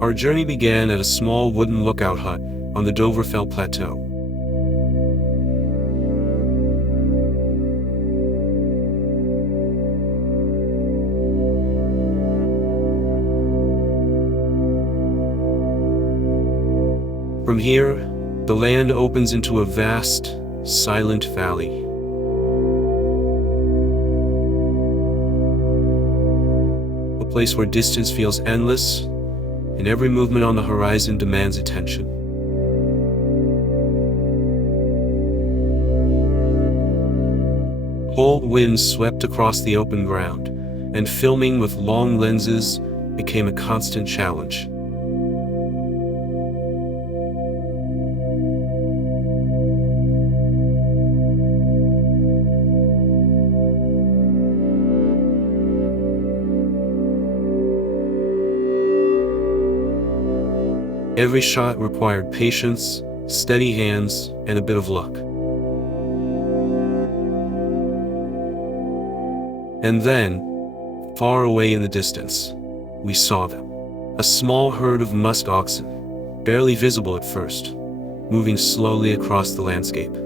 Our journey began at a small wooden lookout hut on the Dovrefell Plateau. From here, the land opens into a vast, silent valley. A place where distance feels endless, and every movement on the horizon demands attention. Cold winds swept across the open ground, and filming with long lenses became a constant challenge. Every shot required patience, steady hands, and a bit of luck. And then, far away in the distance, we saw them. A small herd of musk oxen, barely visible at first, moving slowly across the landscape.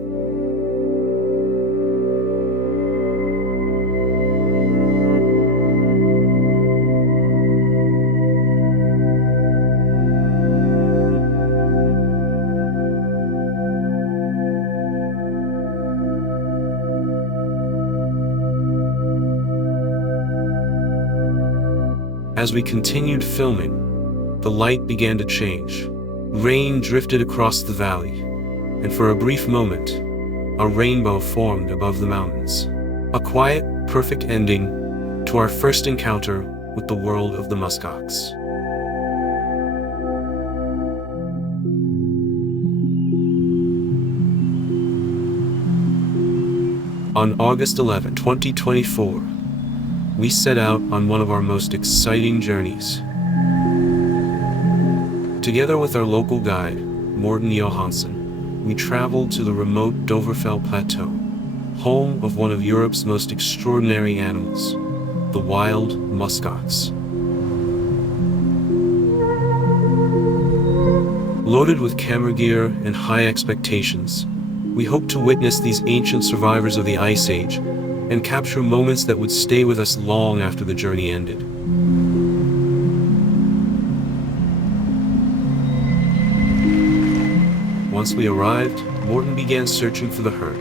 As we continued filming, the light began to change. Rain drifted across the valley, and for a brief moment, a rainbow formed above the mountains. A quiet, perfect ending to our first encounter with the world of the muskox. On August 11, 2024, we set out on one of our most exciting journeys. Together with our local guide, Morten Johansson, we traveled to the remote Dovrefell Plateau, home of one of Europe's most extraordinary animals, the wild muskox. Loaded with camera gear and high expectations, we hoped to witness these ancient survivors of the Ice Age and capture moments that would stay with us long after the journey ended. Once we arrived, Morten began searching for the herd.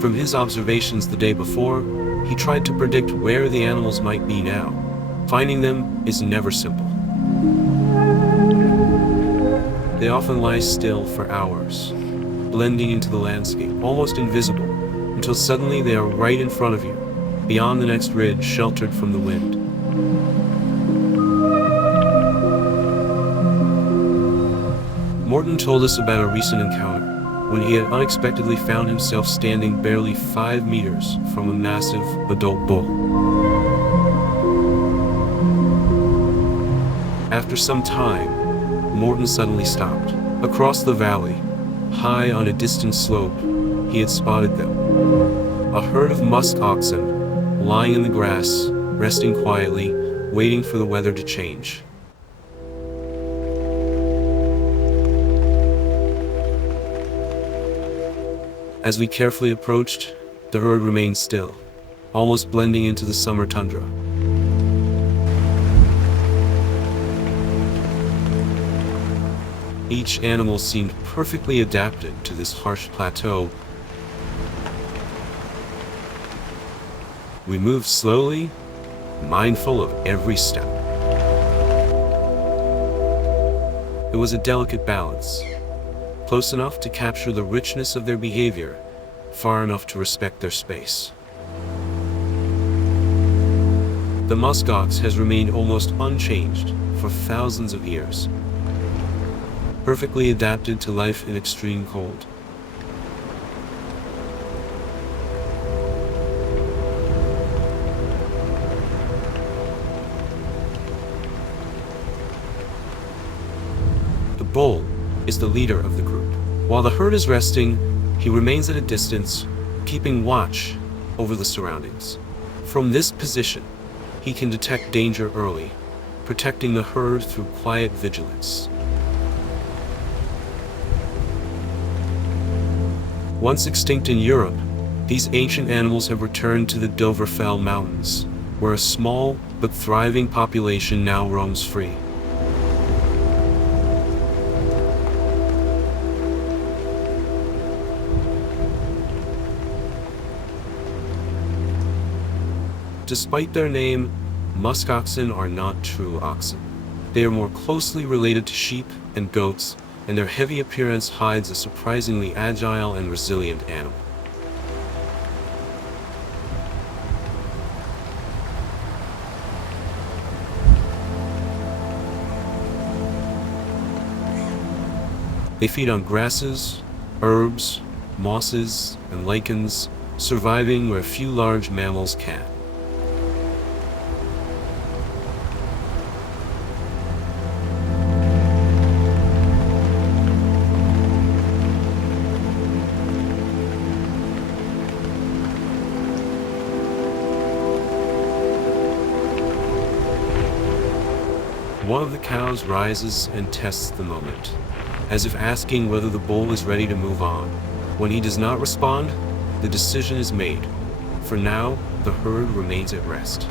From his observations the day before, he tried to predict where the animals might be now. Finding them is never simple. They often lie still for hours, blending into the landscape, almost invisible, until suddenly they are right in front of you, beyond the next ridge, sheltered from the wind. Morten told us about a recent encounter, when he had unexpectedly found himself standing barely 5 meters from a massive adult bull. After some time, Morten suddenly stopped. Across the valley, high on a distant slope, he had spotted them. A herd of musk oxen, lying in the grass, resting quietly, waiting for the weather to change. As we carefully approached, the herd remained still, almost blending into the summer tundra. Each animal seemed perfectly adapted to this harsh plateau. We moved slowly, mindful of every step. It was a delicate balance, close enough to capture the richness of their behavior, far enough to respect their space. The muskox has remained almost unchanged for thousands of years, perfectly adapted to life in extreme cold. The bull is the leader of the group. While the herd is resting, he remains at a distance, keeping watch over the surroundings. From this position, he can detect danger early, protecting the herd through quiet vigilance. Once extinct in Europe, these ancient animals have returned to the Dovrefell Mountains, where a small but thriving population now roams free. Despite their name, musk oxen are not true oxen. They are more closely related to sheep and goats, and their heavy appearance hides a surprisingly agile and resilient animal. They feed on grasses, herbs, mosses, and lichens, surviving where few large mammals can. One of the cows rises and tests the moment, as if asking whether the bull is ready to move on. When he does not respond, the decision is made. For now, the herd remains at rest.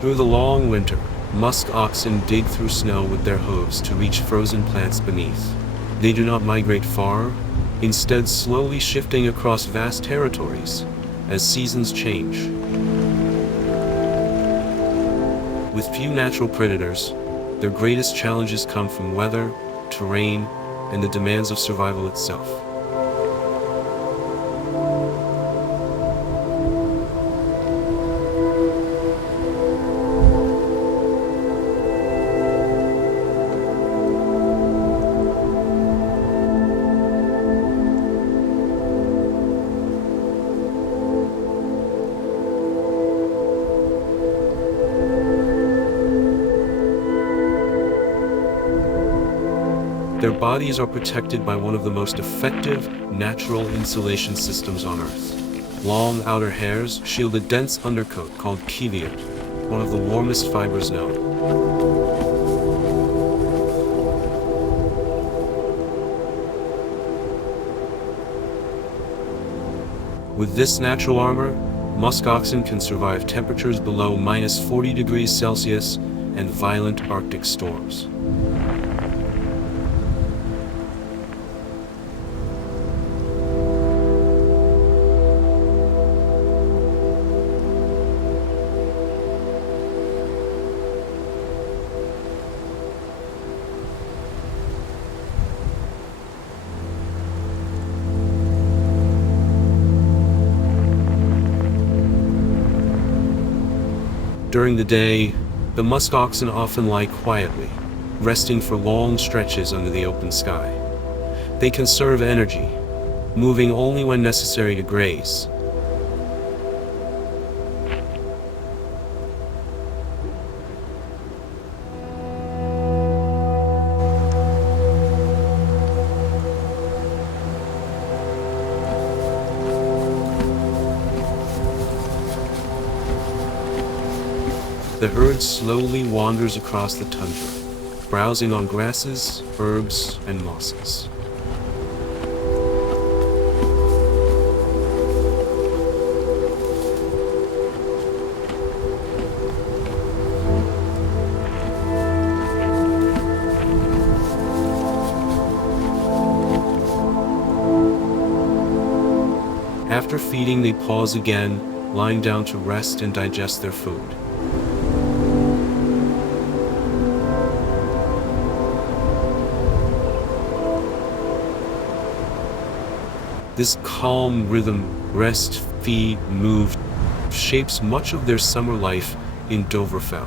Through the long winter, musk oxen dig through snow with their hooves to reach frozen plants beneath. They do not migrate far, instead slowly shifting across vast territories as seasons change. With few natural predators, their greatest challenges come from weather, terrain, and the demands of survival itself. Their bodies are protected by one of the most effective natural insulation systems on Earth. Long outer hairs shield a dense undercoat called keviot, one of the warmest fibers known. With this natural armor, musk oxen can survive temperatures below -40 degrees Celsius and violent Arctic storms. During the day, the musk oxen often lie quietly, resting for long stretches under the open sky. They conserve energy, moving only when necessary to graze. The herd slowly wanders across the tundra, browsing on grasses, herbs, and mosses. After feeding, they pause again, lying down to rest and digest their food. This calm rhythm, rest, feed, move, shapes much of their summer life in Dovrefell.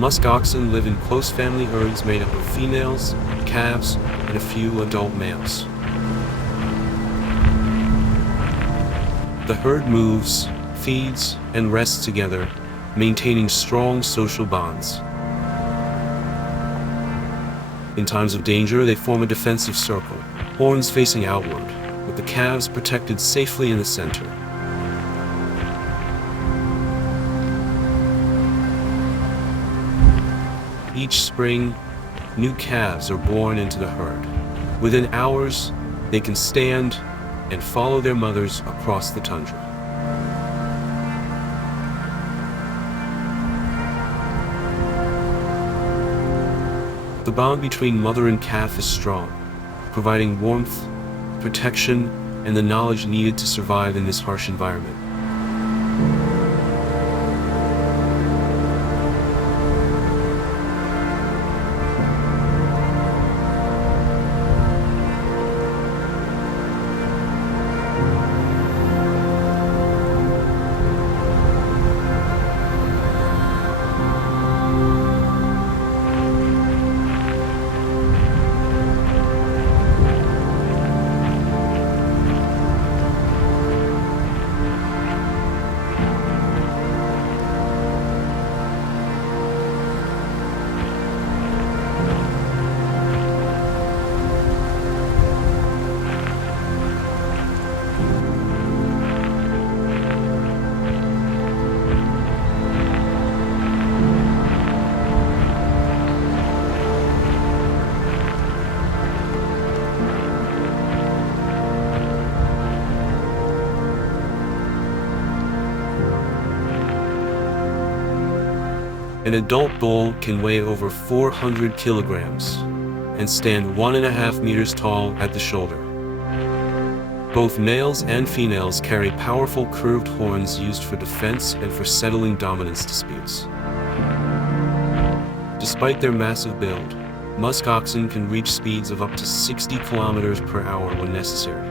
Musk oxen live in close family herds made up of females, calves, and a few adult males. The herd moves, feeds, and rests together, maintaining strong social bonds. In times of danger, they form a defensive circle, horns facing outward, with the calves protected safely in the center. Each spring, new calves are born into the herd. Within hours, they can stand and follow their mothers across the tundra. The bond between mother and calf is strong, providing warmth, protection, and the knowledge needed to survive in this harsh environment. An adult bull can weigh over 400 kilograms and stand 1.5 meters tall at the shoulder. Both males and females carry powerful curved horns used for defense and for settling dominance disputes. Despite their massive build, musk oxen can reach speeds of up to 60 kilometers per hour when necessary.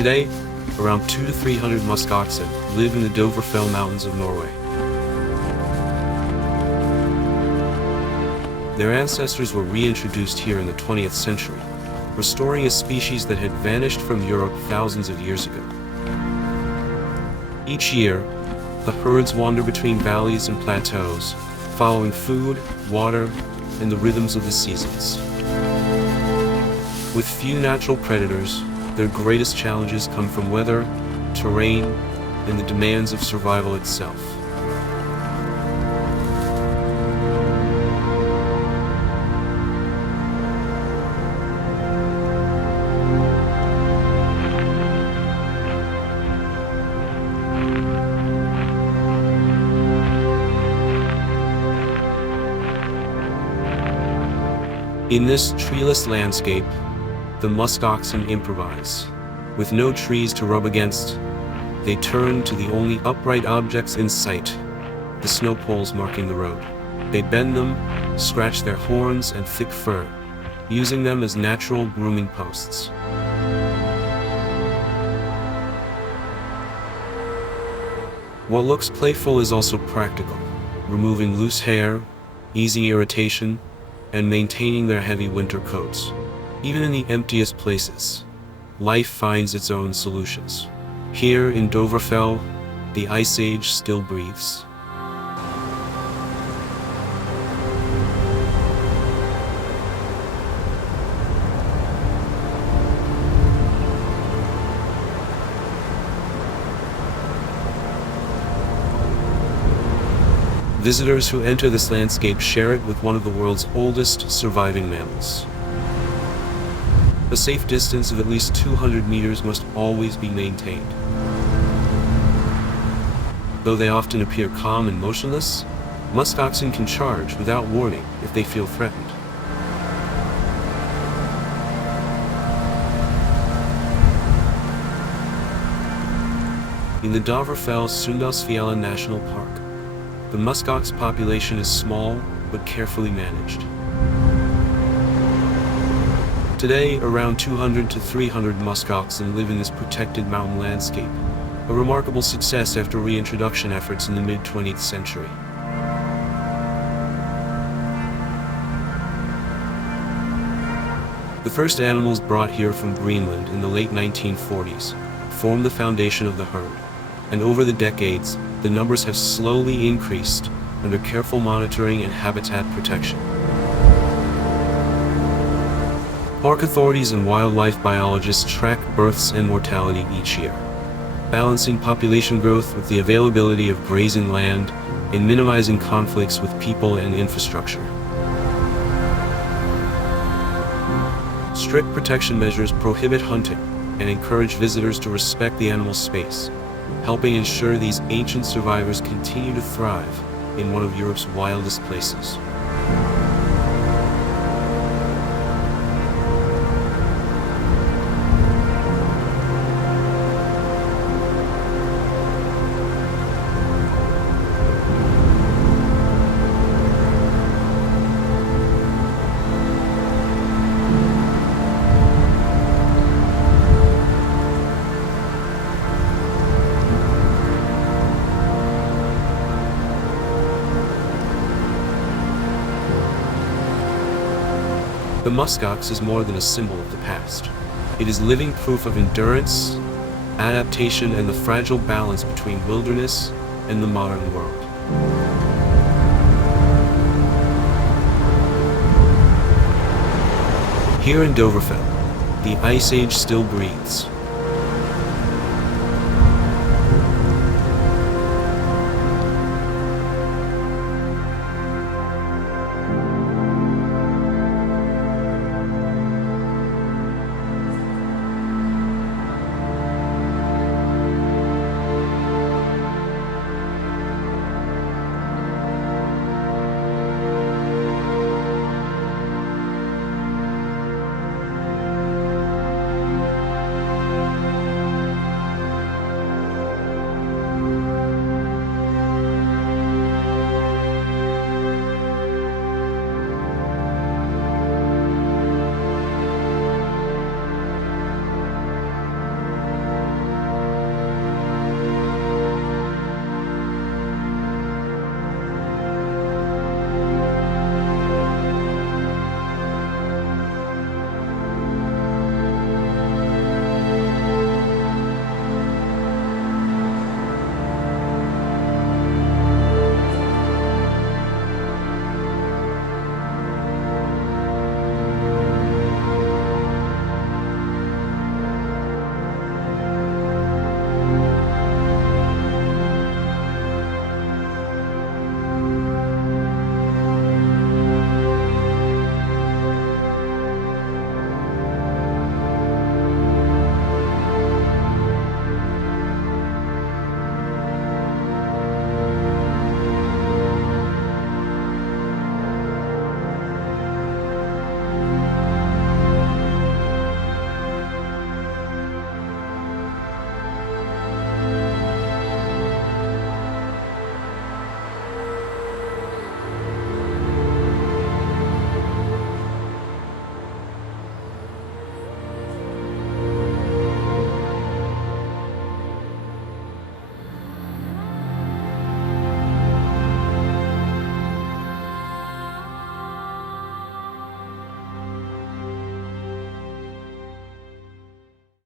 Today, around 200 to 300 musk oxen live in the Dovrefell Mountains of Norway. Their ancestors were reintroduced here in the 20th century, restoring a species that had vanished from Europe thousands of years ago. Each year, the herds wander between valleys and plateaus, following food, water, and the rhythms of the seasons. With few natural predators, their greatest challenges come from weather, terrain, and the demands of survival itself. In this treeless landscape, the musk oxen improvise. With no trees to rub against, they turn to the only upright objects in sight, the snow poles marking the road. They bend them, scratch their horns and thick fur, using them as natural grooming posts. What looks playful is also practical, removing loose hair, easing irritation, and maintaining their heavy winter coats. Even in the emptiest places, life finds its own solutions. Here in Dovrefell, the Ice Age still breathes. Visitors who enter this landscape share it with one of the world's oldest surviving mammals. A safe distance of at least 200 meters must always be maintained. Though they often appear calm and motionless, Musk oxen can charge without warning if they feel threatened. In the Dovrefjell-Sunndalsfjella National Park, the muskox population is small but carefully managed. Today, around 200 to 300 muskoxen live in this protected mountain landscape, a remarkable success after reintroduction efforts in the mid-20th century. The first animals brought here from Greenland in the late 1940s formed the foundation of the herd, and over the decades, the numbers have slowly increased under careful monitoring and habitat protection. Park authorities and wildlife biologists track births and mortality each year, balancing population growth with the availability of grazing land and minimizing conflicts with people and infrastructure. Strict protection measures prohibit hunting and encourage visitors to respect the animal's space, helping ensure these ancient survivors continue to thrive in one of Europe's wildest places. The muskox is more than a symbol of the past. It is living proof of endurance, adaptation, and the fragile balance between wilderness and the modern world. Here in Dovrefjell, the Ice Age still breathes.